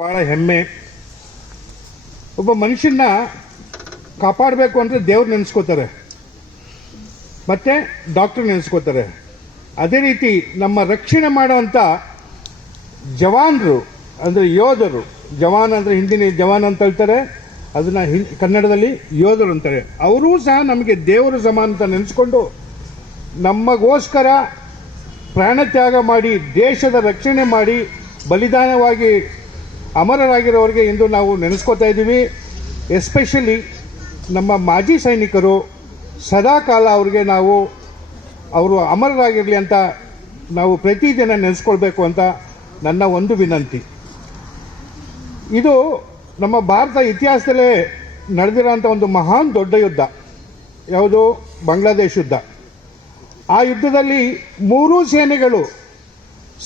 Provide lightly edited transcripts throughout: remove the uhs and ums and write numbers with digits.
ಬಹಳ ಹೆಮ್ಮೆ. ಒಬ್ಬ ಮನುಷ್ಯನ ಕಾಪಾಡಬೇಕು ಅಂದರೆ ದೇವ್ರು ನೆನೆಸ್ಕೋತಾರೆ, ಮತ್ತು ಡಾಕ್ಟರ್ ನೆನೆಸ್ಕೋತಾರೆ. ಅದೇ ರೀತಿ ನಮ್ಮ ರಕ್ಷಣೆ ಮಾಡುವಂಥ ಜವಾನರು ಅಂದರೆ ಯೋಧರು, ಜವಾನ್ ಅಂದರೆ ಹಿಂದಿನ ಜವಾನ್ ಅಂತ ಹೇಳ್ತಾರೆ, ಅದನ್ನು ಕನ್ನಡದಲ್ಲಿ ಯೋಧರು ಅಂತಾರೆ. ಅವರೂ ಸಹ ನಮಗೆ ದೇವರು ಸಮಾನ ಅಂತ ನೆನೆಸ್ಕೊಂಡು ನಮಗೋಸ್ಕರ ಪ್ರಾಣತ್ಯಾಗ ಮಾಡಿ ದೇಶದ ರಕ್ಷಣೆ ಮಾಡಿ ಬಲಿದಾನವಾಗಿ ಅಮರರಾಗಿರೋರಿಗೆ ಇಂದು ನಾವು ನೆನೆಸ್ಕೋತಾ ಇದ್ದೀವಿ. ಎಸ್ಪೆಷಲಿ ನಮ್ಮ ಮಾಜಿ ಸೈನಿಕರು ಸದಾಕಾಲ ಅವ್ರಿಗೆ ಅವರು ಅಮರರಾಗಿರಲಿ ಅಂತ ನಾವು ಪ್ರತಿದಿನ ನೆನೆಸ್ಕೊಳ್ಬೇಕು ಅಂತ ನನ್ನ ಒಂದು ವಿನಂತಿ. ಇದು ನಮ್ಮ ಭಾರತ ಇತಿಹಾಸದಲ್ಲೇ ನಡೆದಿರೋಂಥ ಒಂದು ಮಹಾನ್ ದೊಡ್ಡ ಯುದ್ಧ. ಯಾವುದು? ಬಾಂಗ್ಲಾದೇಶ ಯುದ್ಧ. ಆ ಯುದ್ಧದಲ್ಲಿ ಮೂರೂ ಸೇನೆಗಳು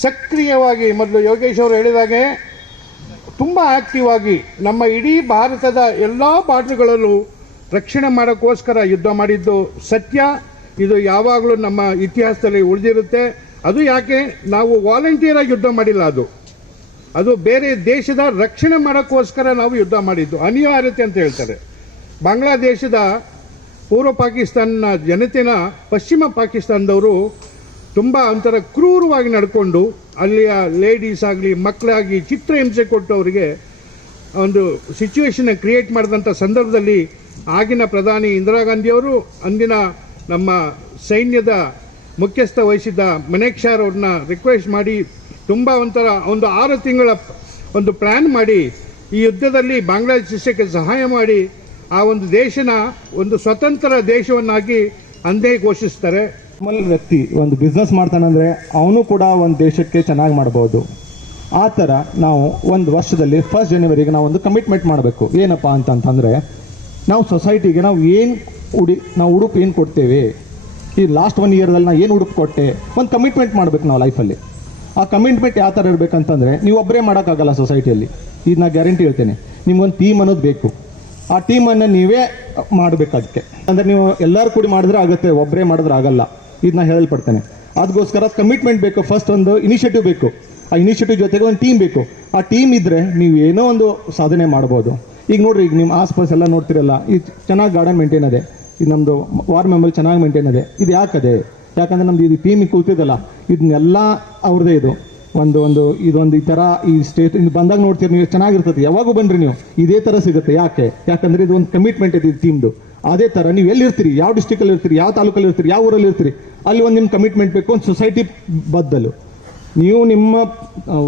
ಸಕ್ರಿಯವಾಗಿ, ಮೊದಲು ಯೋಗೇಶ್ ಅವರು ಹೇಳಿದಾಗೆ ತುಂಬ ಆಕ್ಟಿವ್ ಆಗಿ ನಮ್ಮ ಇಡೀ ಭಾರತದ ಎಲ್ಲ ಬಾರ್ಡರ್ಗಳಲ್ಲೂ ರಕ್ಷಣೆ ಮಾಡೋಕ್ಕೋಸ್ಕರ ಯುದ್ಧ ಮಾಡಿದ್ದು ಸತ್ಯ. ಇದು ಯಾವಾಗಲೂ ನಮ್ಮ ಇತಿಹಾಸದಲ್ಲಿ ಉಳಿದಿರುತ್ತೆ. ಅದು ಯಾಕೆ ನಾವು ವಾಲಂಟಿಯರಾಗಿ ಯುದ್ಧ ಮಾಡಿಲ್ಲ, ಅದು ಬೇರೆ ದೇಶದ ರಕ್ಷಣೆ ಮಾಡೋಕ್ಕೋಸ್ಕರ ನಾವು ಯುದ್ಧ ಮಾಡಿದ್ದು, ಅನಿವಾರ್ಯತೆ ಅಂತ ಹೇಳ್ತಾರೆ. ಬಾಂಗ್ಲಾದೇಶದ ಪೂರ್ವ ಪಾಕಿಸ್ತಾನ ಜನತೆನ ಪಶ್ಚಿಮ ಪಾಕಿಸ್ತಾನದವರು ತುಂಬ ಒಂಥರ ಕ್ರೂರವಾಗಿ ನಡ್ಕೊಂಡು ಅಲ್ಲಿಯ ಲೇಡೀಸ್ ಆಗಲಿ ಮಕ್ಕಳಾಗಿ ಚಿತ್ರಹಿಂಸೆ ಕೊಟ್ಟು ಅವರಿಗೆ ಒಂದು ಸಿಚುವೇಶನ್ ಕ್ರಿಯೇಟ್ ಮಾಡಿದಂಥ ಸಂದರ್ಭದಲ್ಲಿ ಆಗಿನ ಪ್ರಧಾನಿ ಇಂದಿರಾ ಗಾಂಧಿಯವರು ಅಂದಿನ ನಮ್ಮ ಸೈನ್ಯದ ಮುಖ್ಯಸ್ಥ ವಹಿಸಿದ್ದ ಮನೇಕ್ಷಾರ್ ಅವ್ರನ್ನ ರಿಕ್ವೆಸ್ಟ್ ಮಾಡಿ ತುಂಬ ಒಂಥರ ಒಂದು 6 ತಿಂಗಳ ಒಂದು ಪ್ಲ್ಯಾನ್ ಮಾಡಿ ಈ ಯುದ್ಧದಲ್ಲಿ ಬಾಂಗ್ಲಾದೇಶಕ್ಕೆ ಸಹಾಯ ಮಾಡಿ ಆ ಒಂದು ದೇಶನ ಒಂದು ಸ್ವತಂತ್ರ ದೇಶವನ್ನಾಗಿ ಅಂದೇ ಘೋಷಿಸ್ತಾರೆ. ನಾರ್ಮಲ್ ವ್ಯಕ್ತಿ ಒಂದು ಬಿಸ್ನೆಸ್ ಮಾಡ್ತಾನಂದ್ರೆ ಅವನು ಕೂಡ ಒಂದು ದೇಶಕ್ಕೆ ಚೆನ್ನಾಗಿ ಮಾಡಬಹುದು. ಆ ಥರ ನಾವು ಒಂದು ವರ್ಷದಲ್ಲಿ 1 ಜನವರಿಗೆ ನಾವು ಒಂದು ಕಮಿಟ್ಮೆಂಟ್ ಮಾಡಬೇಕು. ಏನಪ್ಪ ಅಂತಂತಂದರೆ, ನಾವು ಸೊಸೈಟಿಗೆ ನಾವು ಉಡುಪು ಏನು ಕೊಡ್ತೇವೆ, ಈ ಲಾಸ್ಟ್ 1 ಇಯರ್ದಲ್ಲಿ ನಾನು ಏನು ಉಡುಪು ಕೊಟ್ಟೆ, ಒಂದು ಕಮಿಟ್ಮೆಂಟ್ ಮಾಡಬೇಕು ನಾವು ಲೈಫಲ್ಲಿ. ಆ ಕಮಿಟ್ಮೆಂಟ್ ಯಾವ ಥರ ಇರಬೇಕಂತಂದರೆ, ನೀವು ಒಬ್ಬರೇ ಮಾಡೋಕ್ಕಾಗಲ್ಲ ಸೊಸೈಟಿಯಲ್ಲಿ. ಇದು ನಾನು ಗ್ಯಾರಂಟಿ ಹೇಳ್ತೇನೆ, ನಿಮ್ಗೊಂದು ಟೀಮ್ ಅನ್ನೋದು ಬೇಕು. ಆ ಟೀಮನ್ನು ನೀವೇ ಮಾಡಬೇಕು. ಅದಕ್ಕೆ ಅಂದರೆ ನೀವು ಎಲ್ಲರೂ ಕೂಡಿ ಮಾಡಿದ್ರೆ ಆಗುತ್ತೆ, ಒಬ್ಬರೇ ಮಾಡಿದ್ರೆ ಆಗಲ್ಲ. ಇದನ್ನ ಹೇಳಲ್ಪಡ್ತೇನೆ. ಅದಕ್ಕೋಸ್ಕರ ಕಮಿಟ್ಮೆಂಟ್ ಬೇಕು. ಫಸ್ಟ್ ಒಂದು ಇನಿಷಿಯೇಟಿವ್ ಬೇಕು. ಆ ಇನಿಷಿಯೇಟಿವ್ ಜೊತೆಗೆ ಒಂದು ಟೀಮ್ ಬೇಕು. ಆ ಟೀಮ್ ಇದ್ದರೆ ನೀವು ಏನೋ ಒಂದು ಸಾಧನೆ ಮಾಡ್ಬೋದು. ಈಗ ನೋಡ್ರಿ, ಈಗ ನಿಮ್ಮ ಆಸ್ಪಾಸ್ ಎಲ್ಲ ನೋಡ್ತಿರಲ್ಲ, ಇದು ಚೆನ್ನಾಗಿ ಗಾರ್ಡನ್ ಮೇಂಟೈನ್ ಇದೆ, ಇದು ನಮ್ಮದು ವಾರ್ ಮೆಮೊರಿ ಚೆನ್ನಾಗಿ ಮೇಂಟೈನ್ ಇದೆ. ಇದು ಯಾಕದೆ? ಯಾಕಂದರೆ ನಮ್ದು ಇದು ಟೀಮಿಗೆ ಕೂತಿದ್ದಲ್ಲ, ಇದನ್ನೆಲ್ಲ ಅವ್ರದ್ದೇ. ಇದೊಂದು ಈ ಥರ ಈ ಸ್ಟೇಟ್ ಬಂದಾಗ ನೋಡ್ತೀರಿ ನೀವು, ಚೆನ್ನಾಗಿರ್ತದೆ. ಯಾವಾಗೂ ಬನ್ನಿರಿ ನೀವು, ಇದೇ ಥರ ಸಿಗುತ್ತೆ. ಯಾಕಂದರೆ ಇದು ಒಂದು ಕಮಿಟ್ಮೆಂಟ್ ಇದೆ ಟೀಮ್ದು. ಅದೇ ಥರ ನೀವು ಎಲ್ಲಿರ್ತೀರಿ, ಯಾವ ಡಿಸ್ಟ್ರಿಕ್ಟಲ್ಲಿ ಇರ್ತೀರಿ, ಯಾವ ತಾಲೂಕಲ್ಲಿ ಇರ್ತೀರಿ, ಯಾವ ಊರಲ್ಲಿ ಇರ್ತೀರಿ, ಅಲ್ಲಿ ಒಂದು ನಿಮ್ಮ ಕಮಿಟ್ಮೆಂಟ್ ಬೇಕು. ಒಂದು ಸೊಸೈಟಿ ಬದ್ದಲು ನೀವು ನಿಮ್ಮ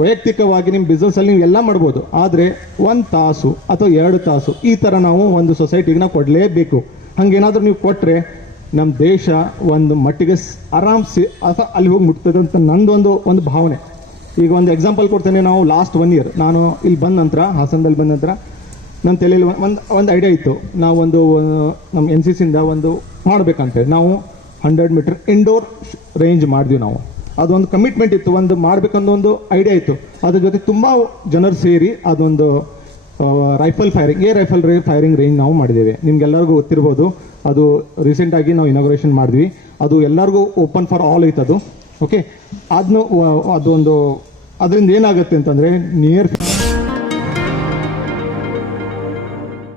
ವೈಯಕ್ತಿಕವಾಗಿ ನಿಮ್ಮ ಬಿಸ್ನೆಸ್ಸಲ್ಲಿ ನೀವು ಎಲ್ಲ ಮಾಡ್ಬೋದು. ಆದರೆ 1 ತಾಸು ಅಥವಾ 2 ತಾಸು ಈ ಥರ ನಾವು ಒಂದು ಸೊಸೈಟಿಗೆ ನಾವು ಕೊಡಲೇಬೇಕು. ಹಾಗೇನಾದರೂ ನೀವು ಕೊಟ್ಟರೆ ನಮ್ಮ ದೇಶ ಒಂದು ಮಟ್ಟಿಗೆ ಆರಾಮ್ಸಿ ಅಥವಾ ಅಲ್ಲಿ ಹೋಗಿ ಮುಟ್ತದೆ ಅಂತ ನಂದೊಂದು ಭಾವನೆ. ಈಗ ಒಂದು ಎಕ್ಸಾಂಪಲ್ ಕೊಡ್ತೇನೆ. ನಾವು ಲಾಸ್ಟ್ 1 ಇಯರ್ ನಾನು ಇಲ್ಲಿ ಬಂದ ನಂತರ, ಹಾಸನದಲ್ಲಿ ಬಂದ ನಂತರ ನನ್ನ ತಲೆಯಲ್ಲಿ ಒಂದು ಐಡಿಯಾ ಇತ್ತು. ನಾವು ನಮ್ಮ NCCಯಿಂದ ಒಂದು ಮಾಡಬೇಕಂತೇಳಿ ನಾವು 100 ಮೀಟರ್ ಇಂಡೋರ್ ರೇಂಜ್ ಮಾಡಿದ್ವಿ. ನಾವು ಅದೊಂದು ಕಮಿಟ್ಮೆಂಟ್ ಇತ್ತು, ಒಂದು ಮಾಡಬೇಕನ್ನೋ ಒಂದು ಐಡಿಯಾ ಇತ್ತು. ಅದ್ರ ಜೊತೆ ತುಂಬ ಜನರು ಸೇರಿ ಅದೊಂದು ರೈಫಲ್ ಫೈರಿಂಗ್ ರೇಂಜ್ ನಾವು ಮಾಡಿದ್ದೇವೆ. ನಿಮ್ಗೆಲ್ಲರಿಗೂ ಗೊತ್ತಿರ್ಬೋದು, ಅದು ರೀಸೆಂಟಾಗಿ ನಾವು ಇನಾಗ್ರೇಷನ್ ಮಾಡಿದ್ವಿ. ಅದು ಎಲ್ಲರಿಗೂ ಓಪನ್ ಫಾರ್ ಆಲ್ ಐತೆ ಅದು. ಓಕೆ, ಅದರಿಂದ ಏನಾಗುತ್ತೆ ಅಂತಂದರೆ ನಿಯರ್